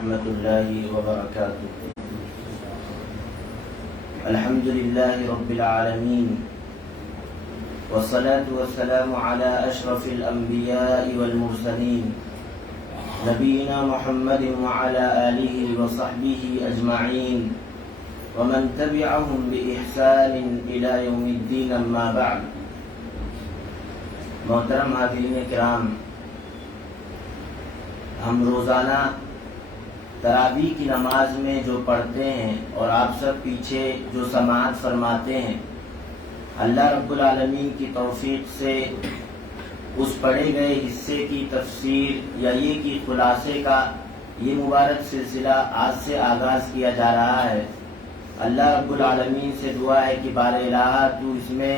ورحمۃ اللہ وبرکاتہ۔ الحمد للہ رب العالمین والصلاة والسلام علی اشرف الانبیاء والمرسلین نبینا محمد وعلی آلہ وصحبہ اجمعین ومن تبعهم بإحسان الى یوم الدین، اما بعد۔ محترم حاضرین کرام، ہم روزانہ تراویح کی نماز میں جو پڑھتے ہیں اور آپ سب پیچھے جو سماعت فرماتے ہیں، اللہ رب العالمین کی توفیق سے اس پڑھے گئے حصے کی تفسیر یا یہ کی خلاصے کا یہ مبارک سلسلہ آج سے آغاز کیا جا رہا ہے۔ اللہ رب العالمین سے دعا ہے کہ بار الہ تو اس میں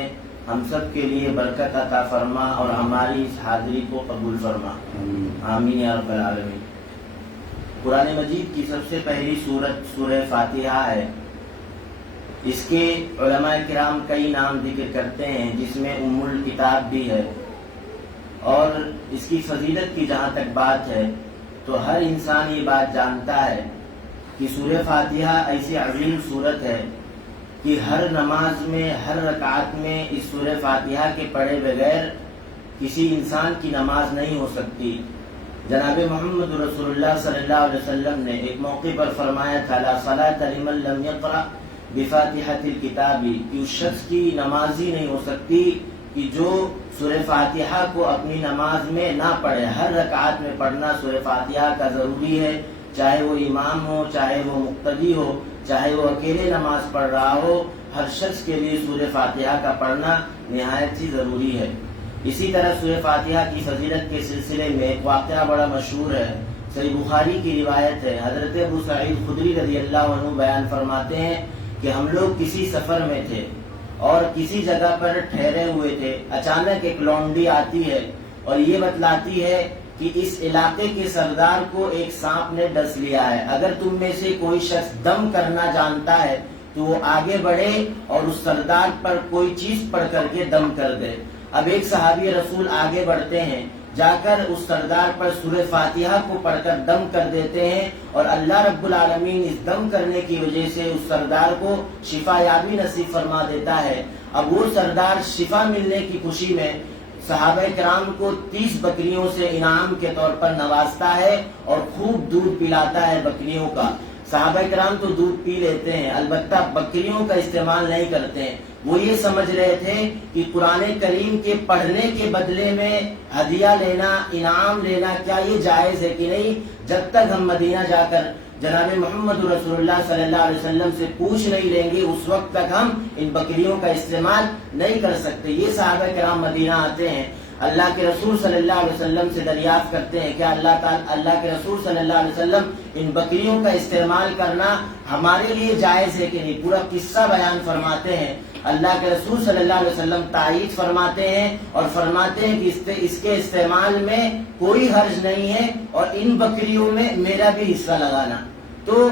ہم سب کے لیے برکت عطا فرما اور ہماری اس حاضری کو قبول فرما، آمین یا رب العالمین۔ قرآن مجید کی سب سے پہلی سورت سورہ فاتحہ ہے۔ اس کے علماء کرام کئی نام ذکر کرتے ہیں، جس میں ام الکتاب بھی ہے، اور اس کی فضیلت کی جہاں تک بات ہے تو ہر انسان یہ بات جانتا ہے کہ سورہ فاتحہ ایسی عظیم سورت ہے کہ ہر نماز میں، ہر رکعت میں اس سورہ فاتحہ کے پڑھے بغیر کسی انسان کی نماز نہیں ہو سکتی۔ جناب محمد رسول اللہ صلی اللہ علیہ وسلم نے ایک موقع پر فرمایا تھا، لا صلاۃ لمن لم یقرأ بفاتحۃ الکتاب، کہ اس شخص کی نماز ہی نہیں ہو سکتی کہ جو سورہ فاتحہ کو اپنی نماز میں نہ پڑھے۔ ہر رکعت میں پڑھنا سورہ فاتحہ کا ضروری ہے، چاہے وہ امام ہو، چاہے وہ مقتدی ہو، چاہے وہ اکیلے نماز پڑھ رہا ہو، ہر شخص کے لیے سورہ فاتحہ کا پڑھنا نہایت ہی ضروری ہے۔ اسی طرح سورہ فاتحہ کی فضیلت کے سلسلے میں ایک واقعہ بڑا مشہور ہے، صحیح بخاری کی روایت ہے۔ حضرت ابو سعید خدری رضی اللہ عنہ بیان فرماتے ہیں کہ ہم لوگ کسی سفر میں تھے اور کسی جگہ پر ٹھہرے ہوئے تھے، اچانک ایک لونڈی آتی ہے اور یہ بتلاتی ہے کہ اس علاقے کے سردار کو ایک سانپ نے ڈس لیا ہے، اگر تم میں سے کوئی شخص دم کرنا جانتا ہے تو وہ آگے بڑھے اور اس سردار پر کوئی چیز پڑھ کر کے دم کر دے۔ اب ایک صحابی رسول آگے بڑھتے ہیں، جا کر اس سردار پر سورہ فاتحہ کو پڑھ کر دم کر دیتے ہیں، اور اللہ رب العالمین اس دم کرنے کی وجہ سے اس سردار کو شفا یابی نصیب فرما دیتا ہے۔ اب وہ سردار شفا ملنے کی خوشی میں صحابہ کرام کو 30 بکریوں سے انعام کے طور پر نوازتا ہے اور خوب دودھ پلاتا ہے بکریوں کا۔ صحابہ کرام تو دودھ پی لیتے ہیں، البتہ بکریوں کا استعمال نہیں کرتے ہیں۔ وہ یہ سمجھ رہے تھے کہ قرآن کریم کے پڑھنے کے بدلے میں ہدیہ لینا، انعام لینا، کیا یہ جائز ہے کہ نہیں؟ جب تک ہم مدینہ جا کر جناب محمد رسول اللہ صلی اللہ علیہ وسلم سے پوچھ نہیں لیں گے، اس وقت تک ہم ان بکریوں کا استعمال نہیں کر سکتے۔ یہ صحابہ کرام مدینہ آتے ہیں، اللہ کے رسول صلی اللہ علیہ وسلم سے دریافت کرتے ہیں کہ اللہ کے رسول صلی اللہ علیہ وسلم ان بکریوں کا استعمال کرنا ہمارے لیے جائز ہے کہ نہیں؟ پورا قصہ بیان فرماتے ہیں۔ اللہ کے رسول صلی اللہ علیہ وسلم تائید فرماتے ہیں اور فرماتے ہیں کہ اس کے استعمال میں کوئی حرج نہیں ہے، اور ان بکریوں میں میرا بھی حصہ لگانا۔ تو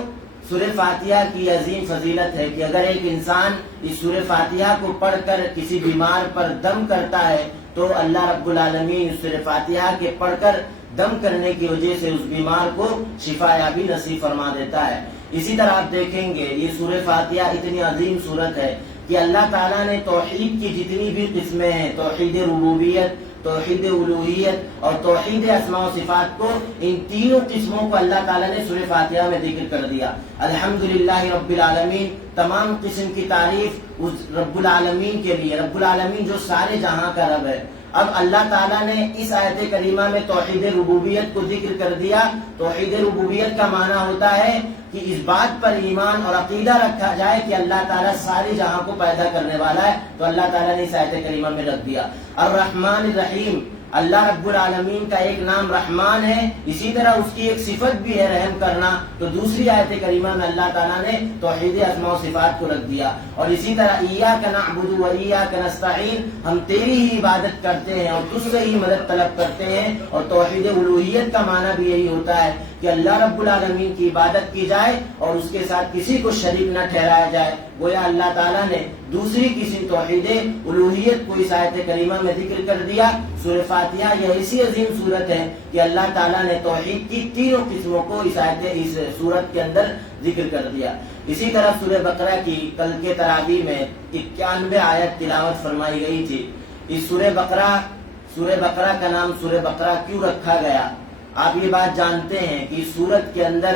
سورہ فاتحہ کی عظیم فضیلت ہے کہ اگر ایک انسان اس سورہ فاتحہ کو پڑھ کر کسی بیمار پر دم کرتا ہے تو اللہ رب العالمین اس سورہ فاتحہ کے پڑھ کر دم کرنے کی وجہ سے اس بیمار کو شفا یابی نصیب فرما دیتا ہے۔ اسی طرح آپ دیکھیں گے یہ سورہ فاتحہ اتنی عظیم سورت ہے کہ اللہ تعالیٰ نے توحید کی جتنی بھی قسمیں ہیں، توحید ربوبیت، توحید الوہیت اور توحید اسماء و صفات کو، ان تینوں قسموں کو اللہ تعالیٰ نے سورہ فاتحہ میں ذکر کر دیا۔ الحمدللہ رب العالمین، تمام قسم کی تعریف اس رب العالمین کے لیے، رب العالمین جو سارے جہاں کا رب ہے۔ اب اللہ تعالیٰ نے اس آیت کریمہ میں توحید ربوبیت کو ذکر کر دیا۔ توحید ربوبیت کا معنی ہوتا ہے کہ اس بات پر ایمان اور عقیدہ رکھا جائے کہ اللہ تعالیٰ سارے جہاں کو پیدا کرنے والا ہے، تو اللہ تعالیٰ نے اس آیت کریمہ میں رکھ دیا۔ الرحمن الرحیم، اللہ رب العالمین کا ایک نام رحمان ہے، اسی طرح اس کی ایک صفت بھی ہے رحم کرنا، تو دوسری آیت کریمہ میں اللہ تعالیٰ نے توحید اسماء و صفات کو رکھ دیا۔ اور اسی طرح ایاک نعبد و ایاک نستعین، ہم تیری ہی عبادت کرتے ہیں اور تجھ سے ہی مدد طلب کرتے ہیں، اور توحید الوہیت کا معنی بھی یہی ہوتا ہے کہ اللہ رب العالمین کی عبادت کی جائے اور اس کے ساتھ کسی کو شریک نہ ٹھہرایا جائے۔ گویا اللہ تعالیٰ نے دوسری قسم توحید الوہیت کو اس آیت کریمہ میں ذکر کر دیا۔ سورہ فاتحہ یہ ایسی عظیم صورت ہے کہ اللہ تعالیٰ نے توحید کی تینوں قسموں کو اس صورت کے اندر ذکر کر دیا۔ اسی طرح سورہ بقرہ کی کل کے تراویح میں 91 آیت تلاوت فرمائی گئی تھی۔ اس سورہ بقرہ کا نام سورہ بقرہ کیوں رکھا گیا؟ آپ یہ بات جانتے ہیں کہ سورت کے اندر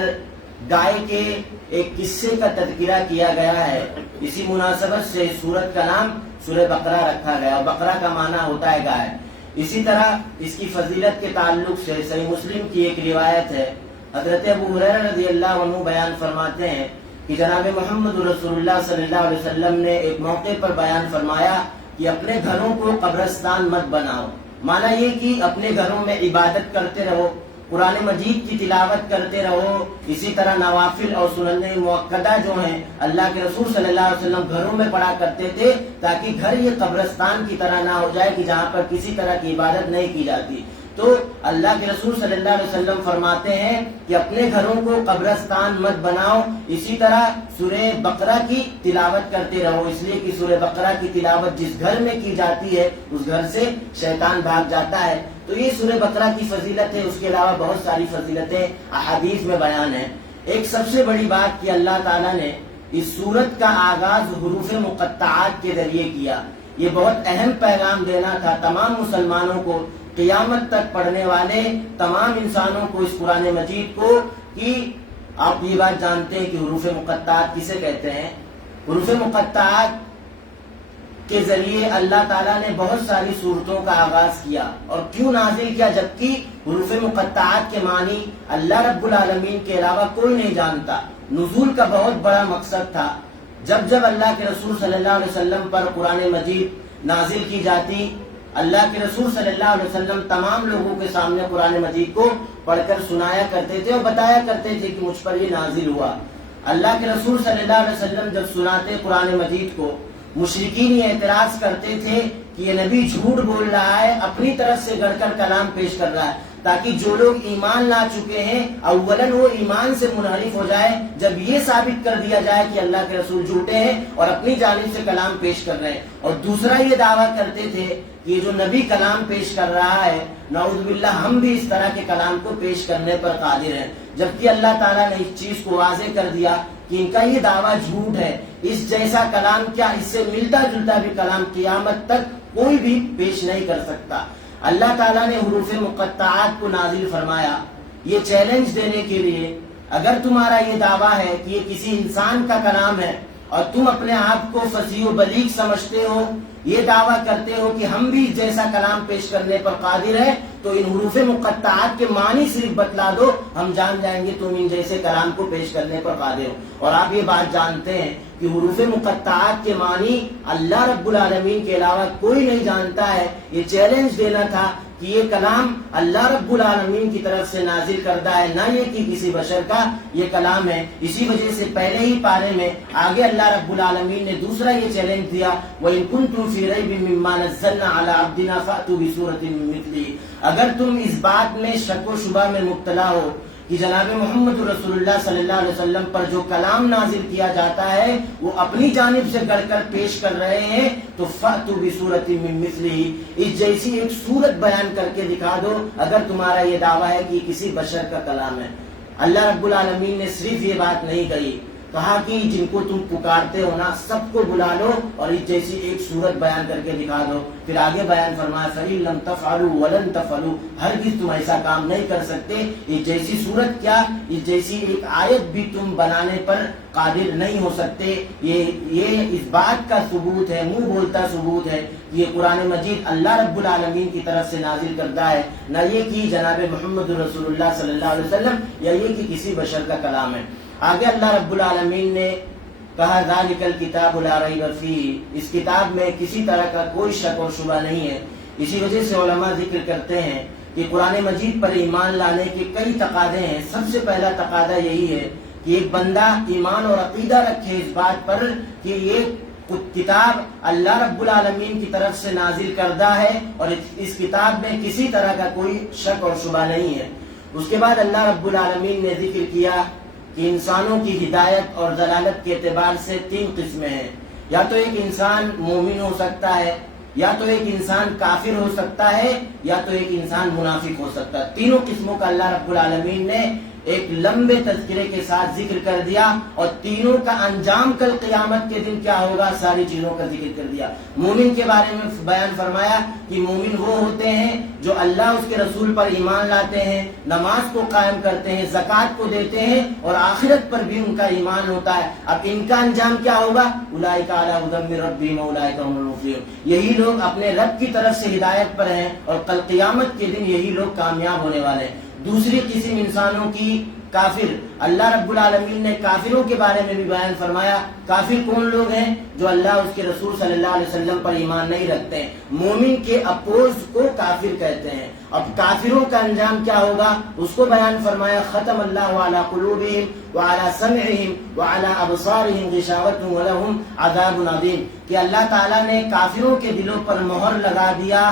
گائے کے ایک قصے کا تذکرہ کیا گیا ہے، اسی مناسبت سے سورت کا نام سورہ بقرہ رکھا گیا، اور بقرہ کا معنی ہوتا ہے گائے۔ اسی طرح اس کی فضیلت کے تعلق سے صحیح مسلم کی ایک روایت ہے، حضرت ابو ہریرہ رضی اللہ عنہ بیان فرماتے ہیں کہ جناب محمد رسول اللہ صلی اللہ علیہ وسلم نے ایک موقع پر بیان فرمایا کہ اپنے گھروں کو قبرستان مت بناؤ۔ مانا یہ کہ اپنے گھروں میں عبادت کرتے رہو، قرآن مجید کی تلاوت کرتے رہو، اسی طرح نوافل اور سنن مؤکدہ جو ہیں اللہ کے رسول صلی اللہ علیہ وسلم گھروں میں پڑھا کرتے تھے، تاکہ گھر یہ قبرستان کی طرح نہ ہو جائے کہ جہاں پر کسی طرح کی عبادت نہیں کی جاتی۔ تو اللہ کے رسول صلی اللہ علیہ وسلم فرماتے ہیں کہ اپنے گھروں کو قبرستان مت بناؤ، اسی طرح سورہ بقرہ کی تلاوت کرتے رہو، اس لیے کہ سورہ بقرہ کی تلاوت جس گھر میں کی جاتی ہے اس گھر سے شیطان بھاگ جاتا ہے۔ تو یہ سورہ بقرہ کی فضیلت ہے، اس کے علاوہ بہت ساری فضیلتیں احادیث میں بیان ہیں۔ ایک سب سے بڑی بات کہ اللہ تعالیٰ نے اس سورت کا آغاز حروف مقطعات کے ذریعے کیا۔ یہ بہت اہم پیغام دینا تھا تمام مسلمانوں کو، قیامت تک پڑھنے والے تمام انسانوں کو اس قرآن مجید کو، کہ آپ یہ بات جانتے ہیں کہ حروف مقطعات کسے کہتے ہیں؟ حروف مقطعات کے ذریعے اللہ تعالیٰ نے بہت ساری صورتوں کا آغاز کیا، اور کیوں نازل کیا؟ جبکہ حروف مقطعات کے معنی اللہ رب العالمین کے علاوہ کوئی نہیں جانتا۔ نزول کا بہت بڑا مقصد تھا، جب اللہ کے رسول صلی اللہ علیہ وسلم پر قرآن مجید نازل کی جاتی، اللہ کے رسول صلی اللہ علیہ وسلم تمام لوگوں کے سامنے قرآن مجید کو پڑھ کر سنایا کرتے تھے اور بتایا کرتے تھے کہ مجھ پر یہ نازل ہوا۔ اللہ کے رسول صلی اللہ علیہ وسلم جب سناتے قرآن مجید کو، مشرکین یہ اعتراض کرتے تھے کہ یہ نبی جھوٹ بول رہا ہے، اپنی طرف سے گڑھ کر کلام پیش کر رہا ہے، تاکہ جو لوگ ایمان لا چکے ہیں اولاً وہ ایمان سے منحرف ہو جائے، جب یہ ثابت کر دیا جائے کہ اللہ کے رسول جھوٹے ہیں اور اپنی جانب سے کلام پیش کر رہے ہیں۔ اور دوسرا یہ دعویٰ کرتے تھے کہ یہ جو نبی کلام پیش کر رہا ہے، نعوذ باللہ ہم بھی اس طرح کے کلام کو پیش کرنے پر قادر ہیں، جبکہ اللہ تعالیٰ نے اس چیز کو واضح کر دیا کہ ان کا یہ دعویٰ جھوٹ ہے۔ اس جیسا کلام کیا، اس سے ملتا جلتا بھی کلام قیامت تک کوئی بھی پیش نہیں کر سکتا۔ اللہ تعالیٰ نے حروف مقطعات کو نازل فرمایا یہ چیلنج دینے کے لیے، اگر تمہارا یہ دعویٰ ہے کہ یہ کسی انسان کا کلام ہے اور تم اپنے آپ کو فصیح و بلیغ سمجھتے ہو، یہ دعویٰ کرتے ہو کہ ہم بھی جیسا کلام پیش کرنے پر قادر ہیں، تو ان حروف مقطعات کے معنی صرف بتلا دو، ہم جان جائیں گے تم ان جیسے کلام کو پیش کرنے پر قادر ہو۔ اور آپ یہ بات جانتے ہیں کہ حروف مقطعات کے معنی اللہ رب العالمین کے علاوہ کوئی نہیں جانتا ہے۔ یہ چیلنج دینا تھا کہ یہ کلام اللہ رب العالمین کی طرف سے نازل کردہ ہے، نہ یہ کہ کسی بشر کا یہ کلام ہے۔ اسی وجہ سے پہلے ہی پارے میں آگے اللہ رب العالمین نے دوسرا یہ چیلنج دیا، وَإِن كُنتُمْ فِي رَيْبٍ مِّمَّا نَزَّلْنَا عَلَىٰ عَبْدِنَا فَأْتُوا بِسُورَةٍ مِّن مِّثْلِهِ۔ اگر تم اس بات میں شک و شبہ میں مبتلا ہو کہ جناب محمد رسول اللہ صلی اللہ علیہ وسلم پر جو کلام نازل کیا جاتا ہے وہ اپنی جانب سے گڑھ کر پیش کر رہے ہیں، تو فَأْتُوا بِسُورَةٍ مِّن مِّثْلِهِ، اس جیسی ایک صورت بیان کر کے دکھا دو اگر تمہارا یہ دعویٰ ہے کہ کسی بشر کا کلام ہے۔ اللہ رب العالمین نے صرف یہ بات نہیں کہی، کہا کہ جن کو تم پکارتے ہو نا سب کو بلا لو اور اس جیسی ایک صورت بیان کر کے دکھا دو۔ پھر آگے بیان فرمایا فَإِن لَّمْ تَفْعَلُوا وَلَن تَفْعَلُوا، ہرگز تم ایسا کام نہیں کر سکتے، اس جیسی صورت کیا، اس جیسی ایک آیت بھی تم بنانے پر قادر نہیں ہو سکتے۔ یہ اس بات کا ثبوت ہے، منہ بولتا ثبوت ہے کہ یہ قرآن مجید اللہ رب العالمین کی طرف سے نازل کردہ ہے، نہ یہ کہ جناب محمد رسول اللہ صلی اللہ علیہ وسلم یا یہ کہ کسی بشر کا کلام ہے۔ آگے اللہ رب العالمین نے کہا ذالک الکتاب لا ریب فیہ، اس کتاب میں کسی طرح کا کوئی شک اور شبہ نہیں ہے۔ اسی وجہ سے علماء ذکر کرتے ہیں کہ قرآن مجید پر ایمان لانے کے کئی تقاضے ہیں۔ سب سے پہلا تقاضا یہی ہے کہ ایک بندہ ایمان اور عقیدہ رکھے اس بات پر کہ یہ کتاب اللہ رب العالمین کی طرف سے نازل کردہ ہے اور اس کتاب میں کسی طرح کا کوئی شک اور شبہ نہیں ہے۔ اس کے بعد اللہ رب العالمین نے ذکر کیا کہ انسانوں کی ہدایت اور ضلالت کے اعتبار سے 3 قسمیں ہیں. یا تو ایک انسان مومن ہو سکتا ہے، یا تو ایک انسان کافر ہو سکتا ہے، یا تو ایک انسان منافق ہو سکتا ہے. تینوں قسموں کا اللہ رب العالمین نے ایک لمبے تذکرے کے ساتھ ذکر کر دیا، اور تینوں کا انجام کل قیامت کے دن کیا ہوگا ساری چیزوں کا ذکر کر دیا. مومن کے بارے میں بیان فرمایا کہ مومن وہ ہوتے ہیں جو اللہ اس کے رسول پر ایمان لاتے ہیں، نماز کو قائم کرتے ہیں، زکوٰۃ کو دیتے ہیں، اور آخرت پر بھی ان کا ایمان ہوتا ہے. اب ان کا انجام کیا ہوگا؟ اولئک علی ھدی من ربہم واولئک هم المفلحون. یہی لوگ اپنے رب کی طرف سے ہدایت پر ہیں، اور کل قیامت کے دن یہی لوگ کامیاب ہونے والے ہیں. دوسری قسم انسانوں کی کافر. اللہ رب العالمین نے کافروں کے بارے میں بھی بیان فرمایا. کافر کون لوگ ہیں؟ جو اللہ اس کے رسول صلی اللہ علیہ وسلم پر ایمان نہیں رکھتے ہیں. مومن کے اپوز کو کافر کہتے ہیں. اب کافروں کا انجام کیا ہوگا اس کو بیان فرمایا. ختم اللہ علی قلوبہم وعلی سمعہم وعلی ابصارہم غشاوۃ ولہم عذاب عظیم. کہ اللہ تعالیٰ نے کافروں کے دلوں پر مہر لگا دیا.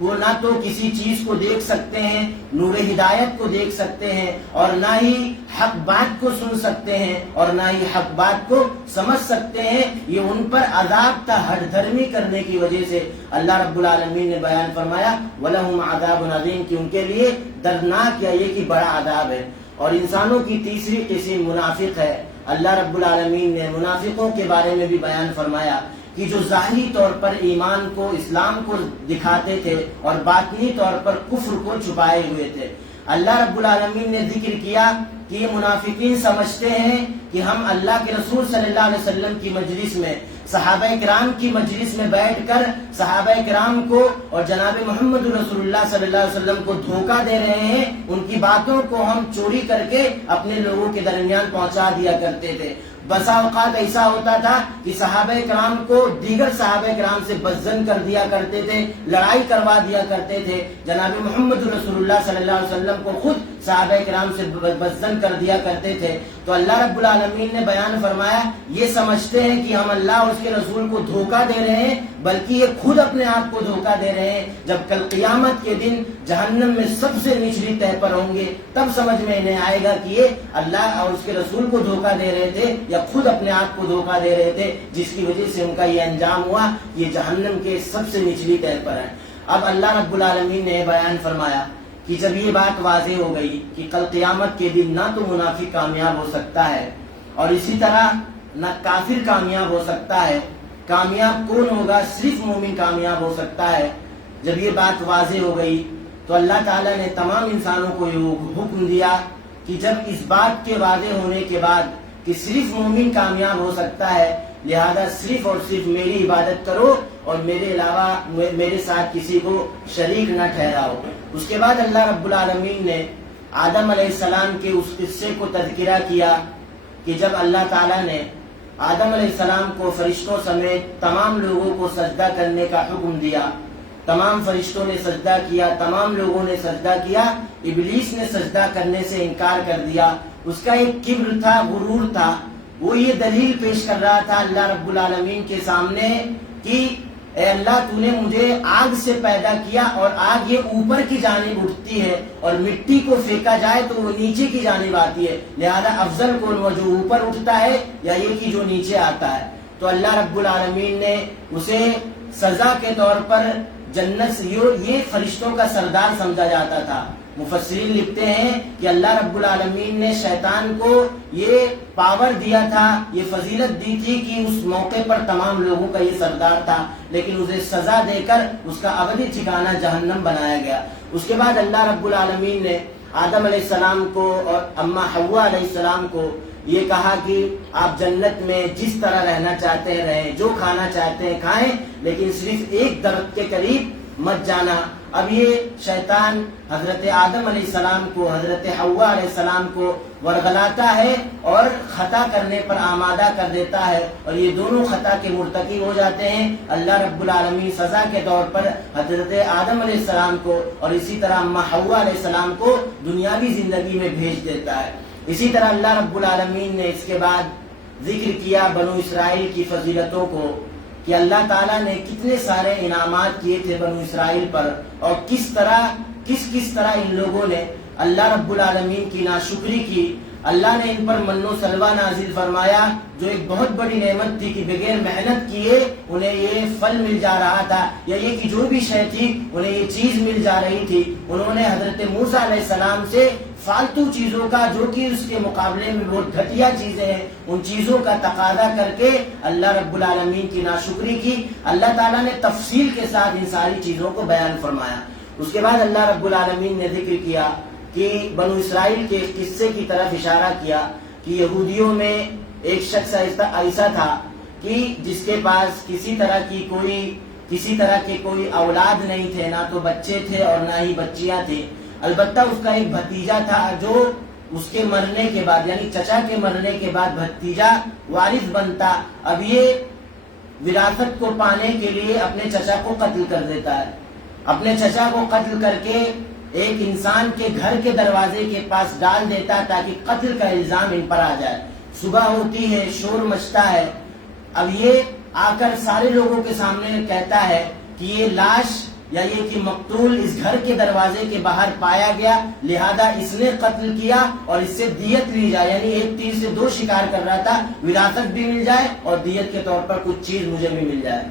وہ نہ تو کسی چیز کو دیکھ سکتے ہیں، نور ہدایت کو دیکھ سکتے ہیں، اور نہ ہی حق بات کو سن سکتے ہیں، اور نہ ہی حق بات کو سمجھ سکتے ہیں. یہ ان پر عذاب تھا ہٹ دھرمی کرنے کی وجہ سے. اللہ رب العالمین نے بیان فرمایا وَلَهُمْ عَذَابٌ عَظِيمٌ کہ ان کے لیے دردناک یا یہ کہ بڑا عذاب ہے. اور انسانوں کی تیسری قسم منافق ہے. اللہ رب العالمین نے منافقوں کے بارے میں بھی بیان فرمایا کہ جو ظاہری طور پر ایمان کو، اسلام کو دکھاتے تھے، اور باطنی طور پر کفر کو چھپائے ہوئے تھے. اللہ رب العالمین نے ذکر کیا کہ یہ منافقین سمجھتے ہیں کہ ہم اللہ کے رسول صلی اللہ علیہ وسلم کی مجلس میں، صحابہ کرام کی مجلس میں بیٹھ کر صحابہ کرام کو اور جناب محمد رسول اللہ صلی اللہ علیہ وسلم کو دھوکہ دے رہے ہیں. ان کی باتوں کو ہم چوری کر کے اپنے لوگوں کے درمیان پہنچا دیا کرتے تھے. بسا اوقات ایسا ہوتا تھا کہ صحابہ کرام کو دیگر صحابہ کرام سے بدظن کر دیا کرتے تھے، لڑائی کروا دیا کرتے تھے. جناب محمد رسول اللہ صلی اللہ علیہ وسلم کو خود صحابہ کرام سے بدظن کر دیا کرتے تھے. تو اللہ رب العالمین نے بیان فرمایا یہ سمجھتے ہیں کہ ہم اللہ اور اس کے رسول کو دھوکہ دے رہے ہیں، بلکہ یہ خود اپنے آپ کو دھوکہ دے رہے ہیں. جب کل قیامت کے دن جہنم میں سب سے نچلی تہ پر ہوں گے تب سمجھ میں انہیں آئے گا کہ یہ اللہ اور اس کے رسول کو دھوکہ دے رہے تھے یا خود اپنے آپ کو دھوکہ دے رہے تھے، جس کی وجہ سے ان کا یہ انجام ہوا. یہ جہنم کے سب سے نچلی تہ پر ہے. اب اللہ رب العالمین نے بیان فرمایا کہ جب یہ بات واضح ہو گئی کہ کل قیامت کے دن نہ تو منافق کامیاب ہو سکتا ہے، اور اسی طرح نہ کافر کامیاب ہو سکتا ہے. کامیاب کون ہوگا؟ صرف مومن کامیاب ہو سکتا ہے. جب یہ بات واضح ہو گئی تو اللہ تعالیٰ نے تمام انسانوں کو یہ حکم دیا کہ جب اس بات کے واضح ہونے کے بعد کہ صرف مومن کامیاب ہو سکتا ہے، لہذا صرف اور صرف میری عبادت کرو اور میرے علاوہ میرے ساتھ کسی کو شریک نہ ٹھہراؤ. اس کے بعد اللہ رب العالمین نے آدم علیہ السلام کے اس قصے کو تذکرہ کیا کہ جب اللہ تعالیٰ نے آدم علیہ السلام کو فرشتوں سمیت تمام لوگوں کو سجدہ کرنے کا حکم دیا. تمام فرشتوں نے سجدہ کیا، تمام لوگوں نے سجدہ کیا. ابلیس نے سجدہ کرنے سے انکار کر دیا. اس کا ایک کبر تھا، غرور تھا. وہ یہ دلیل پیش کر رہا تھا اللہ رب العالمین کے سامنے کہ اے اللہ تو نے مجھے آگ سے پیدا کیا، اور آگ یہ اوپر کی جانب اٹھتی ہے، اور مٹی کو پھینکا جائے تو وہ نیچے کی جانب آتی ہے. لہذا افضل کون، وہ جو اوپر اٹھتا ہے یا یہ کہ جو نیچے آتا ہے؟ تو اللہ رب العالمین نے اسے سزا کے طور پر جنت سے، یہ فرشتوں کا سردار سمجھا جاتا تھا. مفسرین لکھتے ہیں کہ اللہ رب العالمین نے شیطان کو یہ پاور دیا تھا، یہ فضیلت دی تھی کہ اس موقع پر تمام لوگوں کا یہ سردار تھا، لیکن اسے سزا دے کر اس کا ابدی ٹھکانہ جہنم بنایا گیا. اس کے بعد اللہ رب العالمین نے آدم علیہ السلام کو اور اماں حوا علیہ السلام کو یہ کہا کہ آپ جنت میں جس طرح رہنا چاہتے ہیں رہیں، جو کھانا چاہتے ہیں کھائیں، لیکن صرف ایک درخت کے قریب مت جانا. اب یہ شیطان حضرت آدم علیہ السلام کو، حضرت حوا علیہ السلام کو ورغلاتا ہے اور خطا کرنے پر آمادہ کر دیتا ہے، اور یہ دونوں خطا کے مرتکب ہو جاتے ہیں. اللہ رب العالمین سزا کے طور پر حضرت آدم علیہ السلام کو اور اسی طرح اماں حوا علیہ السلام کو دنیاوی زندگی میں بھیج دیتا ہے. اسی طرح اللہ رب العالمین نے اس کے بعد ذکر کیا بنو اسرائیل کی فضیلتوں کو، کہ اللہ تعالیٰ نے کتنے سارے انعامات کیے تھے بنو اسرائیل پر، اور کس طرح ان لوگوں نے اللہ رب العالمین کی ناشکری کی، اللہ نے ان پر من و سلوہ نازل فرمایا، جو ایک بہت بڑی نعمت تھی کہ بغیر محنت کیے انہیں یہ پھل مل جا رہا تھا، یا یہ کہ جو بھی شے تھی انہیں یہ چیز مل جا رہی تھی، انہوں نے حضرت موسیٰ علیہ السلام سے فالتو چیزوں کا، جو کہ اس کے مقابلے میں بہت گھٹیا چیزیں ہیں، ان چیزوں کا تقاضا کر کے اللہ رب العالمین کی ناشکری کی۔ اللہ تعالیٰ نے تفصیل کے ساتھ ان ساری چیزوں کو بیان فرمایا۔ اس کے بعد اللہ رب العالمین نے ذکر کیا کہ بنو اسرائیل کے قصے کی طرف اشارہ کیا کہ یہودیوں میں ایک شخص ایسا تھا کہ جس کے پاس کسی طرح کے کوئی اولاد نہیں تھے، نہ تو بچے تھے اور نہ ہی بچیاں تھے، البتہ اس کا ایک بھتیجا تھا جو اس کے مرنے کے بعد، یعنی چچا کے مرنے کے بعد بھتیجا وارث بنتا۔ اب یہ وراثت کو پانے کے لیے اپنے چچا کو قتل کر دیتا ہے، اپنے چچا کو قتل کر کے ایک انسان کے گھر کے دروازے کے پاس ڈال دیتا تاکہ قتل کا الزام ان پر آ جائے۔ صبح ہوتی ہے، شور مچتا ہے، اب یہ آ کر سارے لوگوں کے سامنے کہتا ہے کہ یہ لاش یا یہ کہ مقتول اس گھر کے دروازے کے باہر پایا گیا، لہذا اس نے قتل کیا اور اس سے دیت لی جائے، یعنی ایک تیر سے دو شکار کر رہا تھا، وراثت بھی مل جائے اور دیت کے طور پر کچھ چیز مجھے بھی مل جائے۔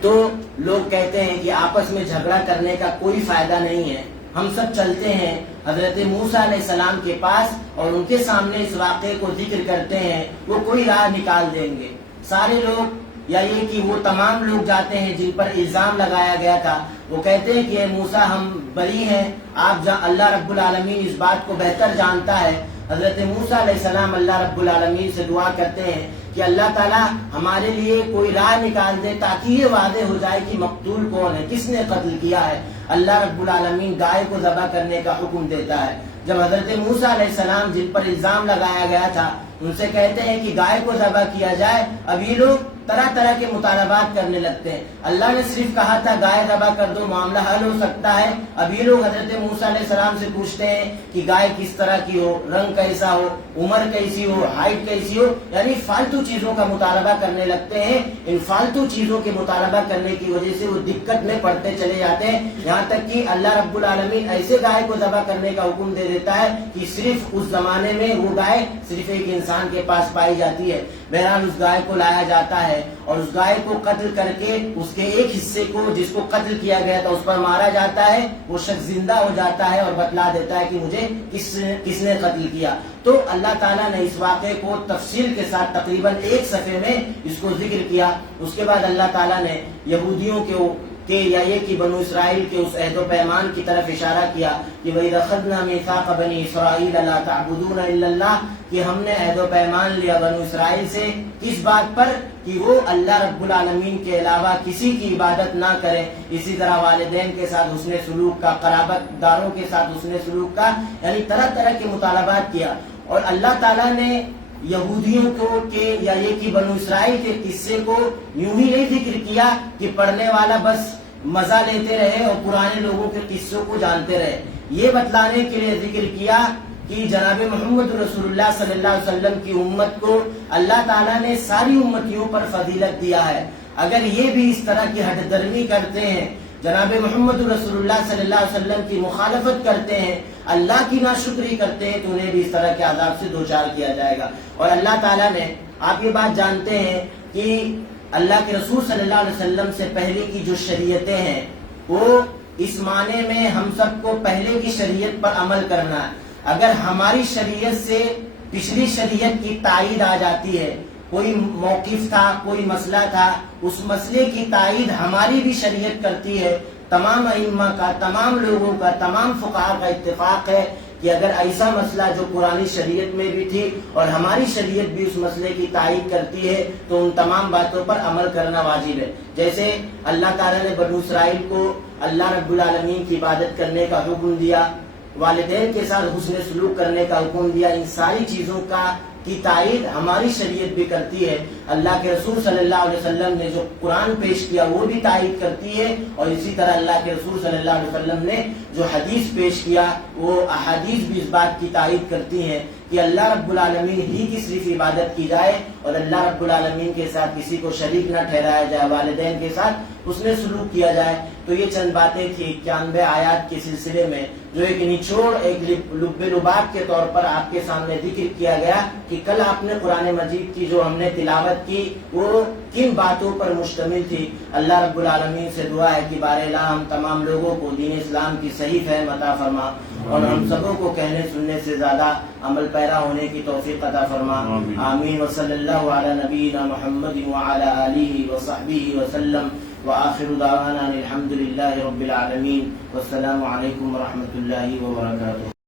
تو لوگ کہتے ہیں کہ آپس میں جھگڑا کرنے کا کوئی فائدہ نہیں ہے، ہم سب چلتے ہیں حضرت موسیٰ علیہ السلام کے پاس اور ان کے سامنے اس واقعے کو ذکر کرتے ہیں، وہ کوئی راہ نکال دیں گے۔ سارے لوگ یا یہ کہ وہ تمام لوگ جاتے ہیں جن پر الزام لگایا گیا تھا، وہ کہتے ہیں کہ اے موسیٰ ہم بری ہیں، اللہ رب العالمین اس بات کو بہتر جانتا ہے۔ حضرت موسیٰ علیہ السلام اللہ رب العالمین سے دعا کرتے ہیں کہ اللہ تعالیٰ ہمارے لیے کوئی راہ نکال دے تاکہ یہ واضح ہو جائے کہ مقتول کون ہے، کس نے قتل کیا ہے۔ اللہ رب العالمین گائے کو ذبح کرنے کا حکم دیتا ہے۔ جب حضرت موسیٰ علیہ السلام جن پر الزام لگایا گیا تھا ان سے کہتے ہیں کہ گائے کو ذبح کیا جائے، اب یہ لوگ طرح طرح کے مطالبات کرنے لگتے ہیں۔ اللہ نے صرف کہا تھا گائے ذبح کر دو، معاملہ حل ہو سکتا ہے، اب یہ لوگ حضرت موسیٰ علیہ السلام سے پوچھتے ہیں کہ گائے کس طرح کی ہو، رنگ کیسا ہو، عمر کیسی ہو، ہائٹ کیسی ہو، یعنی فالتو چیزوں کا مطالبہ کرنے لگتے ہیں۔ ان فالتو چیزوں کے مطالبہ کرنے کی وجہ سے وہ دقت میں پڑتے چلے جاتے ہیں، یہاں تک کہ اللہ رب العالمین ایسے گائے کو ذبح کرنے کا حکم دے دیتا ہے کہ صرف اس زمانے میں وہ گائے صرف ایک انسان کے پاس پائی جاتی ہے۔ بہرحال اس گائے کو لایا جاتا ہے اور اس گائے کو قتل کر کے اس کے ایک حصے کو جس کو قتل کیا گیا تھا اس پر مارا جاتا ہے، وہ شخص زندہ ہو جاتا ہے اور بتلا دیتا ہے کہ مجھے کس نے قتل کیا۔ تو اللہ تعالیٰ نے اس واقعے کو تفصیل کے ساتھ تقریباً ایک صفحے میں اس کو ذکر کیا۔ اس کے بعد اللہ تعالیٰ نے یہودیوں کے یا یہ کہ بنو اسرائیل کے اس عہد و پیمان کی طرف اشارہ کیا کہ وَإِذْ أَخَذْنَا مِيثَاقَ بَنِي إِسْرَائِيلَ لَا تَعْبُدُونَ إِلَّا اللَّهَ، کہ ہم نے عہد و پیمان لیا بنو اسرائیل سے کس بات پر کہ وہ اللہ رب العالمین کے علاوہ کسی کی عبادت نہ کریں، اسی طرح والدین کے ساتھ حسن سلوک کا، قرابت داروں کے ساتھ حسن سلوک کا، یعنی طرح طرح کے مطالبات کیا۔ اور اللہ تعالیٰ نے یہودیوں کو یا یہ کہ بنو اسرائیل کے قصے کو یوں ہی نہیں ذکر کیا کہ پڑھنے والا بس مزہ لیتے رہے اور پرانے لوگوں کے قصوں کو جانتے رہے، یہ بتلانے کے لیے ذکر کیا کہ جناب محمد رسول اللہ صلی اللہ علیہ وسلم کی امت کو اللہ تعالیٰ نے ساری امتیوں پر فضیلت دیا ہے۔ اگر یہ بھی اس طرح کی ہٹ درمی کرتے ہیں، جناب محمد رسول اللہ صلی اللہ علیہ وسلم کی مخالفت کرتے ہیں، اللہ کی ناشکری کرتے ہیں، تو انہیں بھی اس طرح کے عذاب سے دوچار کیا جائے گا۔ اور اللہ تعالیٰ نے، آپ یہ بات جانتے ہیں کہ اللہ کے رسول صلی اللہ علیہ وسلم سے پہلے کی جو شریعتیں ہیں وہ اس معنی میں ہم سب کو پہلے کی شریعت پر عمل کرنا ہے۔ اگر ہماری شریعت سے پچھلی شریعت کی تائید آ جاتی ہے، کوئی موقف تھا، کوئی مسئلہ تھا، اس مسئلے کی تائید ہماری بھی شریعت کرتی ہے، تمام ائمہ کا، تمام لوگوں کا، تمام فقہاء کا اتفاق ہے کہ اگر ایسا مسئلہ جو پرانی شریعت میں بھی تھی اور ہماری شریعت بھی اس مسئلے کی تائید کرتی ہے تو ان تمام باتوں پر عمل کرنا واجب ہے۔ جیسے اللہ تعالیٰ نے بنو اسرائیل کو اللہ رب العالمین کی عبادت کرنے کا حکم دیا، والدین کے ساتھ حسن سلوک کرنے کا حکم دیا، ان ساری چیزوں کی تائید ہماری شریعت بھی کرتی ہے۔ اللہ کے رسول صلی اللہ علیہ وسلم نے جو قرآن پیش کیا وہ بھی تائید کرتی ہے، اور اسی طرح اللہ کے رسول صلی اللہ علیہ وسلم نے جو حدیث پیش کیا وہ احادیث بھی اس بات کی تائید کرتی ہیں کہ اللہ رب العالمین ہی کی صرف عبادت کی جائے اور اللہ رب العالمین کے ساتھ کسی کو شریک نہ ٹھہرایا جائے، والدین کے ساتھ حسن سلوک کیا جائے۔ تو یہ چند باتیں تھی 91 آیات کے سلسلے میں، جو ایک نچوڑ، ایک لب لباب کے طور پر آپ کے سامنے ذکر کیا گیا کہ کل آپ نے قرآن مجید کی جو ہم نے تلاوت کی وہ کن باتوں پر مشتمل تھی۔ اللہ رب العالمین سے دعا ہے کہ بارہلا ہم تمام لوگوں کو دین اسلام کی صحیح فہم عطا فرما اور ہم سبوں کو کہنے سننے سے زیادہ عمل پیرا ہونے کی توفیق عطا فرما۔ آمین۔ وصلی اللہ علی نبینا محمد وعلی آلہ وصحبہ وسلم وآخر دعوانا الحمد للہ رب العالمین۔ والسلام علیکم ورحمۃ اللہ وبرکاتہ۔